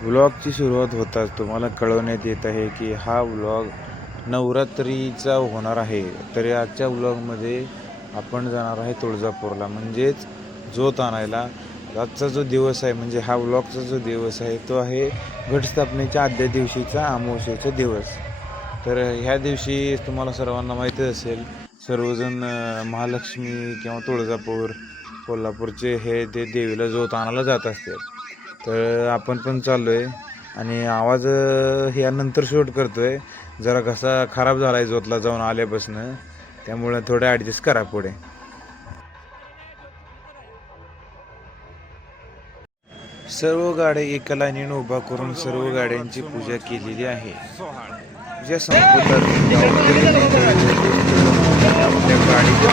व्लॉगची सुरुवात होताच तुम्हाला कळवण्यात येत आहे की हा व्लॉग नवरात्रीचा होणार आहे. तर आजच्या व्लॉगमध्ये आपण जाणार आहे तुळजापूरला. म्हणजेच जोत आणायला. आजचा जो दिवस आहे म्हणजे हा व्लॉगचा जो दिवस आहे तो आहे घटस्थापनेच्या आदल्या दिवशीचा अमावस्येचा दिवस. तर ह्या दिवशी तुम्हाला सर्वांना माहिती असेल सर्वजण महालक्ष्मी किंवा तुळजापूर कोल्हापूरचे हे ते देवीला जोत आणायला जात असतात. तर आपण पण चाललो आहे आणि आवाज यानंतर शूट करतो आहे जरा घसा खराब झाला आहे जोतला जाऊन आल्यापासून त्यामुळं थोडं ॲडजस्ट करा पुढे. सर्व गाड्या एका लाईनीनं उभा करून सर्व गाड्यांची पूजा केलेली आहे. पूजा संपवतात आपल्या गाडीच्या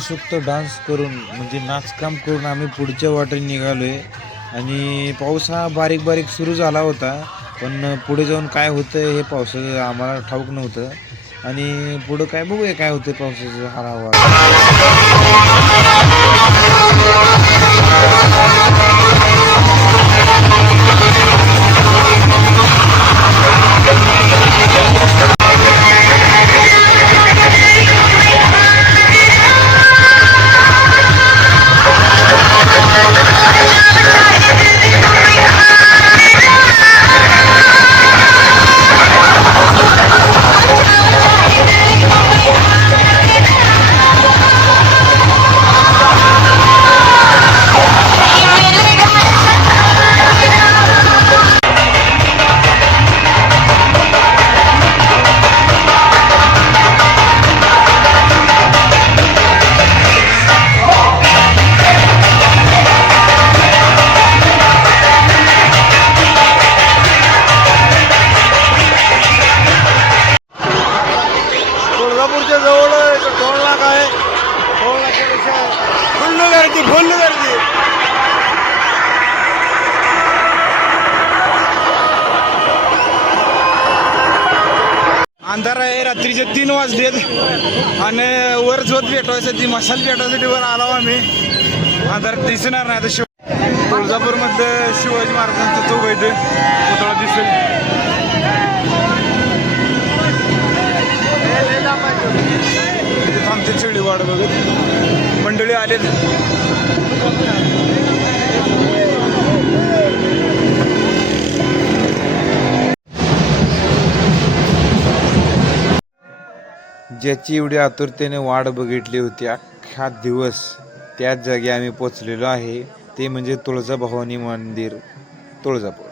मनसोक्त डान्स करून म्हणजे नाचकाम करून आम्ही पुढच्या वाटेने निघालो आहे आणि पाऊस हा बारीक बारीक सुरू झाला होता पण पुढे जाऊन काय होतं हे पावसाचं आम्हाला ठाऊक नव्हतं. आणि पुढं काय बघूया काय होतं पावसाचं हरावा सोलापूरच्या जवळ एक टोल नाका आहे. टोल नाक्यापेक्षा फुल्ल गर्दी फुल्ल गर्दी. अंधार आहे रात्रीचे तीन वाजलेत आणि वर झोत ती मसाल भेटवायसाठी वर आलो आम्ही. अंधार दिसणार नाही आता शिव तुळजापूरमधलं शिवाजी महाराजांचं चौक आहे ते पुतळा दिसेल. आमची थांबते चिडी वाट बघत मंडळी आलेत. ज्याची एवढी आतुरतेने वाट बघितली होती अख्खा दिवस त्याच जागी आम्ही पोचलेलो आहे. ते म्हणजे तुळजाभवानी मंदिर तुळजापूर.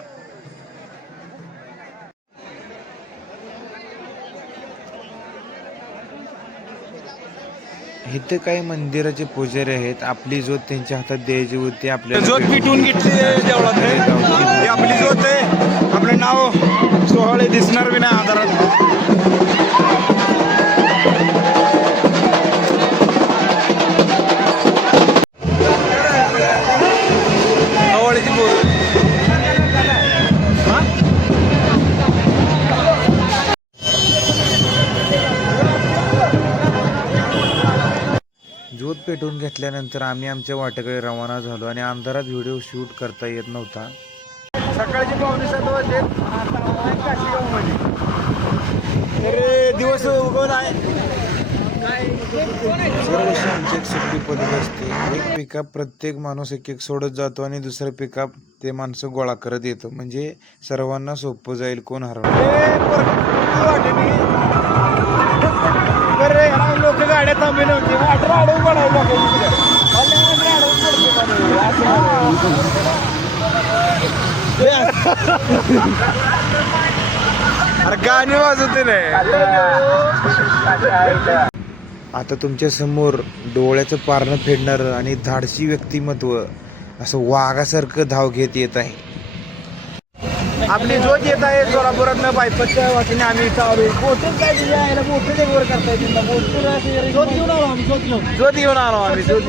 इथे काही मंदिराचे पुजारी आहेत. आपली जोत त्यांच्या हातात द्यायची होती. आपल्याला जोत पिटून घेतली देवळात. हे आपली जोत आहे. आपलं नाव सोहळे दिसणार बी नाही आधारात. पेटवून घेतल्यानंतर आम्ही आमच्या वाटेकडे रवाना झालो आणि अंधारात व्हिडिओ शूट करता येत नव्हता. सकाळचे पावणे सात वाजले. काशीगावमध्ये तर दिवस उगवला आहे. आमची एक सुट्टी पद्धत असते. एक पिकअप प्रत्येक माणूस एक एक सोडत जातो आणि दुसरं पिकअप ते माणसं गोळा करत येतो. म्हणजे सर्वांना सोपं जाईल कोण हरवणार लोक गाड्या थांबले नव्हते वाटर अडवून पडायला अरे गाणी वाजवते नाही आता तुमच्यासमोर डोळ्याचं पारणं फेडणारं आणि धाडसी व्यक्तिमत्व असं वाघासारखं धाव घेत येत आहे. आपली जोत येत आहे सोलापुरातनं बायपतच्या वाटेने आम्ही इथं आलो. बोटच काय दिली आहे बोट वर करता येतील जोत घेऊन आलो आम्ही जोत घेऊन. आलो आम्ही जोत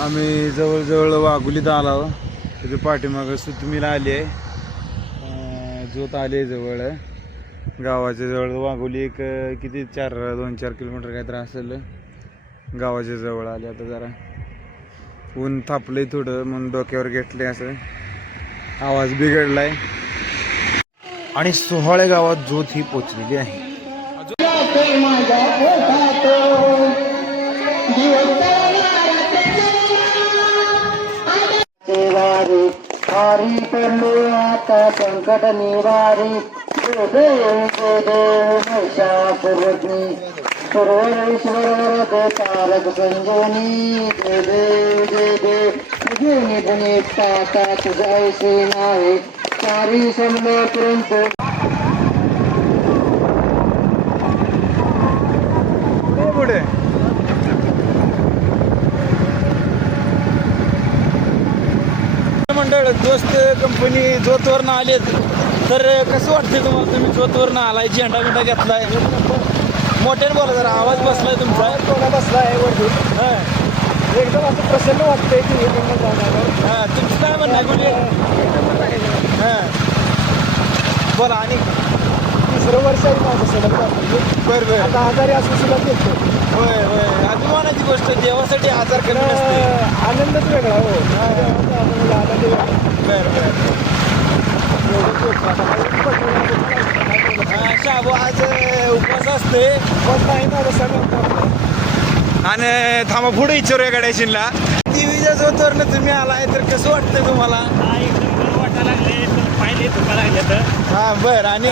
आम्ही जवळजवळ वाघुलीत आलो तिथे पाठीमागं सुतमीला आली आहे. जोत आली आहे जवळ. गावाच्या जवळ वाघोली एक किती चार दोन चार किलोमीटर काहीतरी असेल. गावाच्या जवळ आले आता जरा. ऊन थापलंय थोडं म्हणून डोक्यावर घेतले असं. आवाज बिघडलाय आणि सोहाळे गावात ज्योत ही पोचलेली आहे आता संकट निवारी सर्वेश्वर तारक संजोनी जय देव जय देव तुझा ऐसे नाही सारी पुढे पुढे मंडळ दोस्त कंपनी जोतवरनं आलेत. तर कसं वाटतंय तुम्हाला? तुम्ही जोतवरनं आलाय झेंडा बिंडा घेतलाय? मोठ्याने बोला जरा आवाज बसलाय तुमचा. थोडा बसलाय वरती. एकदम असं प्रसन्न वाटतंय की हा तुमचं काय म्हणणं आहे. हां. बोला आणि? तिसरं वर्ष आहे माझं सलग बरं बरं. आता आजारी असं सुद्धा घेतो होय होय. अभिमानाची गोष्ट देवासाठी आजार नसते आनंदच वेगळा हो. बरं बरं. हा, शाबू आज उपवास असते आणि थांबा पुढे इच्छा गड्याशीनला देवीच्या जोतवरनं तुम्ही आलाय तर कसं वाटतंय तुम्हाला? हा बर आणि?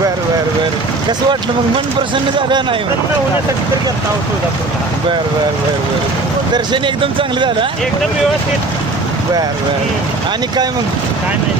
बर बर बर. कसं वाटलं मग? मन प्रसन्न झालं नाही बर बर बर बर. दर्शन एकदम चांगलं झालं एकदम व्यवस्थित. बर बर. आणि काय मग? काय नाही